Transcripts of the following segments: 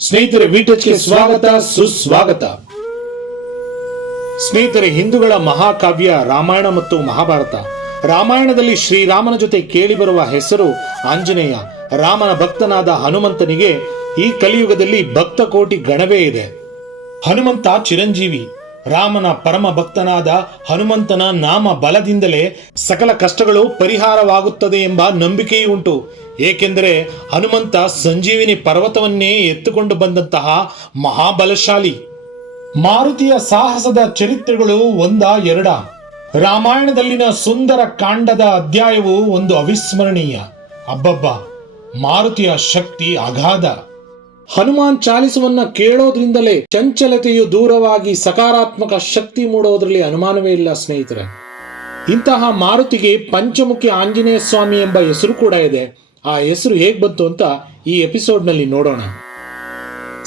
ಸ್ನೇಹಿತರೆ, ವಿಟಚ್ಗೆ ಸ್ವಾಗತ ಸುಸ್ವಾಗತ. ಸ್ನೇಹಿತರೆ, ಹಿಂದೂಗಳ ಮಹಾಕಾವ್ಯ ರಾಮಾಯಣ ಮತ್ತು ಮಹಾಭಾರತ. ರಾಮಾಯಣದಲ್ಲಿ ಶ್ರೀರಾಮನ ಜೊತೆ ಕೇಳಿಬರುವ ಹೆಸರು ಆಂಜನೇಯ. ರಾಮನ ಭಕ್ತನಾದ ಹನುಮಂತನಿಗೆ ಈ ಕಲಿಯುಗದಲ್ಲಿ ಭಕ್ತ ಕೋಟಿ ಗಣವೇ ಇದೆ. ಹನುಮಂತ ಚಿರಂಜೀವಿ. ರಾಮನ ಪರಮ ಭಕ್ತನಾದ ಹನುಮಂತನ ನಾಮ ಬಲದಿಂದಲೇ ಸಕಲ ಕಷ್ಟಗಳು ಪರಿಹಾರವಾಗುತ್ತದೆ ಎಂಬ ನಂಬಿಕೆಯೂ ಉಂಟು. ಏಕೆಂದರೆ ಹನುಮಂತ ಸಂಜೀವಿನಿ ಪರ್ವತವನ್ನೇ ಎತ್ತುಕೊಂಡು ಬಂದಂತಹ ಮಹಾಬಲಶಾಲಿ. ಮಾರುತಿಯ ಸಾಹಸದ ಚರಿತ್ರೆಗಳು ಎರಡ. ರಾಮಾಯಣದಲ್ಲಿನ ಸುಂದರ ಕಾಂಡದ ಅಧ್ಯಾಯವು ಒಂದು ಅವಿಸ್ಮರಣೀಯ. ಅಬ್ಬಬ್ಬ, ಮಾರುತಿಯ ಶಕ್ತಿ ಅಗಾಧ. ಹನುಮಾನ್ ಚಾಲಿಸವನ್ನ ಕೇಳೋದ್ರಿಂದಲೇ ಚಂಚಲತೆಯು ದೂರವಾಗಿ ಸಕಾರಾತ್ಮಕ ಶಕ್ತಿ ಮೂಡೋದ್ರಲ್ಲಿ ಅನುಮಾನವೇ ಇಲ್ಲ ಸ್ನೇಹಿತರೆ. ಇಂತಹ ಮಾರುತಿಗೆ ಪಂಚಮುಖಿ ಆಂಜನೇಯ ಸ್ವಾಮಿ ಎಂಬ ಹೆಸರು ಕೂಡ ಇದೆ. ಆ ಹೆಸರು ಹೇಗ್ ಬಂತು ಅಂತ ಈ ಎಪಿಸೋಡ್ನಲ್ಲಿ ನೋಡೋಣ.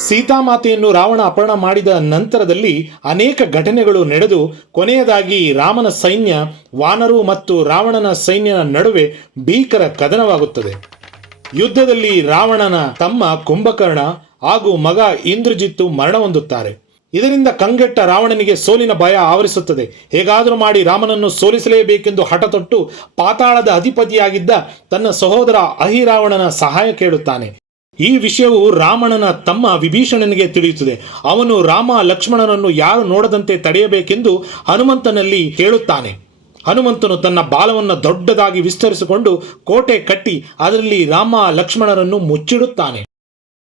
ಸೀತಾಮಾತೆಯನ್ನು ರಾವಣ ಅಪಹರಣ ಮಾಡಿದ ನಂತರದಲ್ಲಿ ಅನೇಕ ಘಟನೆಗಳು ನಡೆದು ಕೊನೆಯದಾಗಿ ರಾಮನ ಸೈನ್ಯ ವಾನರು ಮತ್ತು ರಾವಣನ ಸೈನ್ಯನ ನಡುವೆ ಭೀಕರ ಕದನವಾಗುತ್ತದೆ. ಯುದ್ಧದಲ್ಲಿ ರಾವಣನ ತಮ್ಮ ಕುಂಭಕರ್ಣ ಹಾಗೂ ಮಗ ಇಂದ್ರಜಿತ್ತು ಮರಣ ಹೊಂದುತ್ತಾರೆ. ಇದರಿಂದ ಕಂಗೆಟ್ಟ ರಾವಣನಿಗೆ ಸೋಲಿನ ಭಯ ಆವರಿಸುತ್ತದೆ. ಹೇಗಾದರೂ ಮಾಡಿ ರಾಮನನ್ನು ಸೋಲಿಸಲೇಬೇಕೆಂದು ಹಠತೊಟ್ಟು ಪಾತಾಳದ ಅಧಿಪತಿಯಾಗಿದ್ದ ತನ್ನ ಸಹೋದರ ಅಹಿರಾವಣನ ಸಹಾಯ ಕೇಳುತ್ತಾನೆ. ಈ ವಿಷಯವು ರಾವಣನ ತಮ್ಮ ವಿಭೀಷಣನಿಗೆ ತಿಳಿಯುತ್ತದೆ. ಅವನು ರಾಮ ಲಕ್ಷ್ಮಣನನ್ನು ಯಾರು ನೋಡದಂತೆ ತಡೆಯಬೇಕೆಂದು ಹನುಮಂತನಲ್ಲಿ ಕೇಳುತ್ತಾನೆ. ಹನುಮಂತನು ತನ್ನ ಬಾಲವನ್ನು ದೊಡ್ಡದಾಗಿ ವಿಸ್ತರಿಸಿಕೊಂಡು ಕೋಟೆ ಕಟ್ಟಿ ಅದರಲ್ಲಿ ರಾಮ ಲಕ್ಷ್ಮಣರನ್ನು ಮುಚ್ಚಿಡುತ್ತಾನೆ.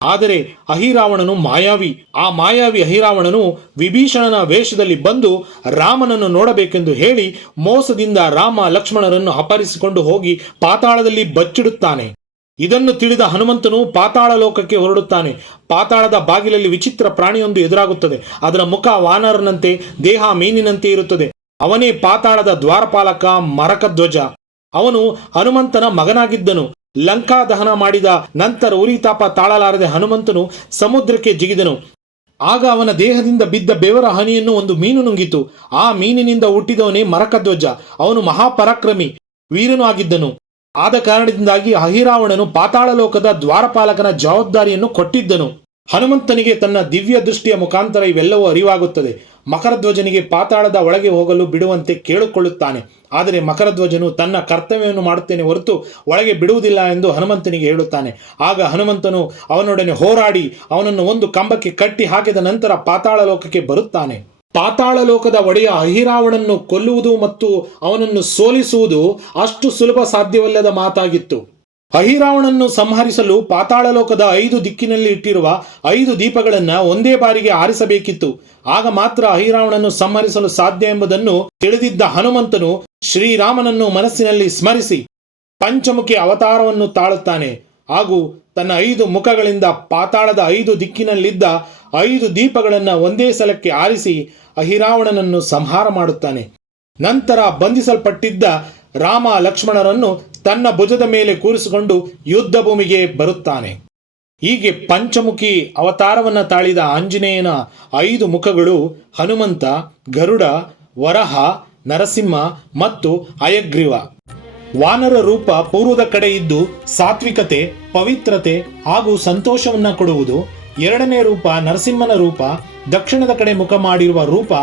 ಆದರೆ ಅಹಿರಾವಣನು ಮಾಯಾವಿ. ಆ ಮಾಯಾವಿ ಅಹಿರಾವಣನು ವಿಭೀಷಣನ ವೇಷದಲ್ಲಿ ಬಂದು ರಾಮನನ್ನು ನೋಡಬೇಕೆಂದು ಹೇಳಿ ಮೋಸದಿಂದ ರಾಮ ಲಕ್ಷ್ಮಣರನ್ನು ಅಪಹರಿಸಿಕೊಂಡು ಹೋಗಿ ಪಾತಾಳದಲ್ಲಿ ಬಚ್ಚಿಡುತ್ತಾನೆ. ಇದನ್ನು ತಿಳಿದ ಹನುಮಂತನು ಪಾತಾಳ ಲೋಕಕ್ಕೆ ಹೊರಡುತ್ತಾನೆ. ಪಾತಾಳದ ಬಾಗಿಲಲ್ಲಿ ವಿಚಿತ್ರ ಪ್ರಾಣಿಯೊಂದು ಎದುರಾಗುತ್ತದೆ. ಅದರ ಮುಖ ವಾನರನಂತೆ, ದೇಹ ಮೀನಿನಂತೆ ಇರುತ್ತದೆ. ಅವನೇ ಪಾತಾಳದ ದ್ವಾರಪಾಲಕ ಮರಕಧ್ವಜ. ಅವನು ಹನುಮಂತನ ಮಗನಾಗಿದ್ದನು. ಲಂಕಾ ದಹನ ಮಾಡಿದ ನಂತರ ಉರಿತಾಪ ತಾಳಲಾರದೆ ಹನುಮಂತನು ಸಮುದ್ರಕ್ಕೆ ಜಿಗಿದನು. ಆಗ ಅವನ ದೇಹದಿಂದ ಬಿದ್ದ ಬೆವರ ಹನಿಯನ್ನು ಒಂದು ಮೀನು ನುಂಗಿತು. ಆ ಮೀನಿನಿಂದ ಹುಟ್ಟಿದವನೇ ಮರಕಧ್ವಜ. ಅವನು ಮಹಾಪರಾಕ್ರಮಿ, ವೀರನೂ ಆಗಿದ್ದನು. ಆದ ಕಾರಣದಿಂದಾಗಿ ಅಹಿರಾವಣನು ಪಾತಾಳ ಲೋಕದ ದ್ವಾರಪಾಲಕನ ಜವಾಬ್ದಾರಿಯನ್ನು ಕೊಟ್ಟಿದ್ದನು. ಹನುಮಂತನಿಗೆ ತನ್ನ ದಿವ್ಯ ದೃಷ್ಟಿಯ ಮುಖಾಂತರ ಇವೆಲ್ಲವೂ ಅರಿವಾಗುತ್ತದೆ. ಮಕರಧ್ವಜನಿಗೆ ಪಾತಾಳದ ಒಳಗೆ ಹೋಗಲು ಬಿಡುವಂತೆ ಕೇಳಿಕೊಳ್ಳುತ್ತಾನೆ. ಆದರೆ ಮಕರಧ್ವಜನು ತನ್ನ ಕರ್ತವ್ಯವನ್ನು ಮಾಡುತ್ತೇನೆ ಹೊರತು ಒಳಗೆ ಬಿಡುವುದಿಲ್ಲ ಎಂದು ಹನುಮಂತನಿಗೆ ಹೇಳುತ್ತಾನೆ. ಆಗ ಹನುಮಂತನು ಅವನೊಡನೆ ಹೋರಾಡಿ ಅವನನ್ನು ಒಂದು ಕಂಬಕ್ಕೆ ಕಟ್ಟಿ ಹಾಕಿದ ನಂತರ ಪಾತಾಳ ಲೋಕಕ್ಕೆ ಬರುತ್ತಾನೆ. ಪಾತಾಳ ಲೋಕದ ಒಡೆಯ ಅಹಿರಾವಣನ್ನು ಕೊಲ್ಲುವುದು ಮತ್ತು ಅವನನ್ನು ಸೋಲಿಸುವುದು ಅಷ್ಟು ಸುಲಭ ಸಾಧ್ಯವಲ್ಲದ ಮಾತಾಗಿತ್ತು. ಅಹಿರಾವಣನ್ನು ಸಂಹರಿಸಲು ಪಾತಾಳ ಲೋಕದ 5 ದಿಕ್ಕಿನಲ್ಲಿ ಇಟ್ಟಿರುವ 5 ದೀಪಗಳನ್ನು ಒಂದೇ ಬಾರಿಗೆ ಆರಿಸಬೇಕಿತ್ತು. ಆಗ ಮಾತ್ರ ಅಹಿರಾವಣನ್ನು ಸಂಹರಿಸಲು ಸಾಧ್ಯ ಎಂಬುದನ್ನು ತಿಳಿದಿದ್ದ ಹನುಮಂತನು ಶ್ರೀರಾಮನನ್ನು ಮನಸ್ಸಿನಲ್ಲಿ ಸ್ಮರಿಸಿ ಪಂಚಮುಖಿ ಅವತಾರವನ್ನು ತಾಳುತ್ತಾನೆ. ಹಾಗೂ ತನ್ನ 5 ಮುಖಗಳಿಂದ ಪಾತಾಳದ 5 ದಿಕ್ಕಿನಲ್ಲಿದ್ದ 5 ದೀಪಗಳನ್ನು ಒಂದೇ ಸಲಕ್ಕೆ ಆರಿಸಿ ಅಹಿರಾವಣನನ್ನು ಸಂಹಾರ ಮಾಡುತ್ತಾನೆ. ನಂತರ ಬಂಧಿಸಲ್ಪಟ್ಟಿದ್ದ ರಾಮ ಲಕ್ಷ್ಮಣರನ್ನು ತನ್ನ ಭುಜದ ಮೇಲೆ ಕೂರಿಸಿಕೊಂಡು ಯುದ್ಧ ಭೂಮಿಗೆ ಬರುತ್ತಾನೆ. ಹೀಗೆ ಪಂಚಮುಖಿ ಅವತಾರವನ್ನು ತಾಳಿದ ಆಂಜನೇಯನ 5 ಮುಖಗಳು ಹನುಮಂತ, ಗರುಡ, ವರಹ, ನರಸಿಂಹ ಮತ್ತು ಹಯಗ್ರೀವ. ವಾನರ ರೂಪ ಪೂರ್ವದ ಕಡೆ ಇದ್ದು ಸಾತ್ವಿಕತೆ, ಪವಿತ್ರತೆ ಹಾಗೂ ಸಂತೋಷವನ್ನ ಕೊಡುವುದು. 2ನೇ ರೂಪ ನರಸಿಂಹನ ರೂಪ. ದಕ್ಷಿಣದ ಕಡೆ ಮುಖ ಮಾಡಿರುವ ರೂಪ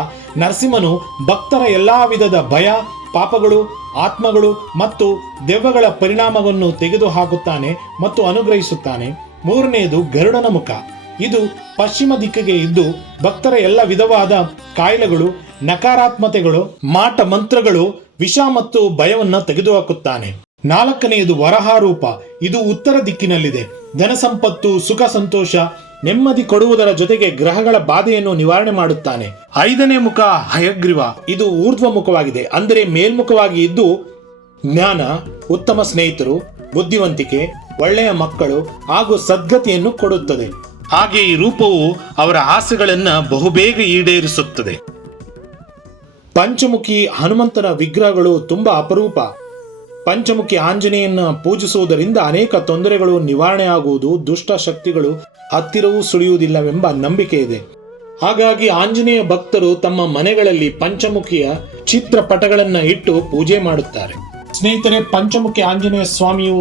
ನರಸಿಂಹನು ಭಕ್ತರ ಎಲ್ಲಾ ವಿಧದ ಭಯ, ಪಾಪಗಳು, ಆತ್ಮಗಳು ಮತ್ತು ದೆವ್ವಗಳ ಪರಿಣಾಮವನ್ನು ತೆಗೆದುಹಾಕುತ್ತಾನೆ ಮತ್ತು ಅನುಗ್ರಹಿಸುತ್ತಾನೆ. 3ನೇದು ಗರುಡನ ಮುಖ. ಇದು ಪಶ್ಚಿಮ ದಿಕ್ಕಿಗೆ ಇದ್ದು ಭಕ್ತರ ಎಲ್ಲ ವಿಧವಾದ ಕಾಯಿಲೆಗಳು, ನಕಾರಾತ್ಮತೆಗಳು, ಮಾಟ ಮಂತ್ರಗಳು, ವಿಷ ಮತ್ತು ಭಯವನ್ನ ತೆಗೆದುಹಾಕುತ್ತಾನೆ. 4ನೇದು ವರಹ ರೂಪ. ಇದು ಉತ್ತರ ದಿಕ್ಕಿನಲ್ಲಿದೆ. ಧನ ಸಂಪತ್ತು, ಸುಖ ಸಂತೋಷ, ನೆಮ್ಮದಿ ಕೊಡುವುದರ ಜೊತೆಗೆ ಗ್ರಹಗಳ ಬಾಧೆಯನ್ನು ನಿವಾರಣೆ ಮಾಡುತ್ತಾನೆ. 5ನೇ ಮುಖ ಹಯಗ್ರೀವ. ಇದು ಊರ್ಧ್ವ ಮುಖವಾಗಿದೆ, ಅಂದರೆ ಮೇಲ್ಮುಖವಾಗಿ ಇದ್ದು ಜ್ಞಾನ, ಉತ್ತಮ ಸ್ನೇಹಿತರು, ಬುದ್ಧಿವಂತಿಕೆ, ಒಳ್ಳೆಯ ಮಕ್ಕಳು ಹಾಗೂ ಸದ್ಗತಿಯನ್ನು ಕೊಡುತ್ತದೆ. ಹಾಗೆ ಈ ರೂಪವು ಅವರ ಆಸೆಗಳನ್ನು ಬಹುಬೇಗ ಈಡೇರಿಸುತ್ತದೆ. ಪಂಚಮುಖಿ ಹನುಮಂತನ ವಿಗ್ರಹಗಳು ತುಂಬಾ ಅಪರೂಪ. ಪಂಚಮುಖಿ ಆಂಜನೇಯನ ಪೂಜಿಸುವುದರಿಂದ ಅನೇಕ ತೊಂದರೆಗಳು ನಿವಾರಣೆ ಆಗುವುದು, ದುಷ್ಟ ಶಕ್ತಿಗಳು ಹತ್ತಿರವೂ ಸುಳಿಯುವುದಿಲ್ಲವೆಂಬ ನಂಬಿಕೆ ಇದೆ. ಹಾಗಾಗಿ ಆಂಜನೇಯ ಭಕ್ತರು ತಮ್ಮ ಮನೆಗಳಲ್ಲಿ ಪಂಚಮುಖಿಯ ಚಿತ್ರಪಟಗಳನ್ನು ಇಟ್ಟು ಪೂಜೆ ಮಾಡುತ್ತಾರೆ. ಸ್ನೇಹಿತರೆ, ಪಂಚಮುಖಿ ಆಂಜನೇಯ ಸ್ವಾಮಿಯು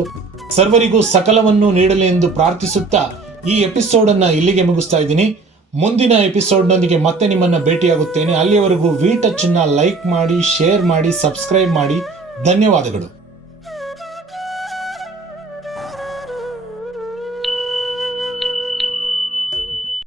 ಸರ್ವರಿಗೂ ಸಕಲವನ್ನು ನೀಡಲಿ ಎಂದು ಪ್ರಾರ್ಥಿಸುತ್ತಾ ಈ ಎಪಿಸೋಡನ್ನು ಇಲ್ಲಿಗೆ ಮುಗಿಸ್ತಾ ಇದ್ದೀನಿ. ಮುಂದಿನ ಎಪಿಸೋಡ್ನೊಂದಿಗೆ ಮತ್ತೆ ನಿಮ್ಮನ್ನು ಭೇಟಿಯಾಗುತ್ತೇನೆ. ಅಲ್ಲಿಯವರೆಗೂ ವಿ ಟಚ್ ಅನ್ನು ಲೈಕ್ ಮಾಡಿ, ಶೇರ್ ಮಾಡಿ, ಸಬ್ಸ್ಕ್ರೈಬ್ ಮಾಡಿ. ಧನ್ಯವಾದಗಳು.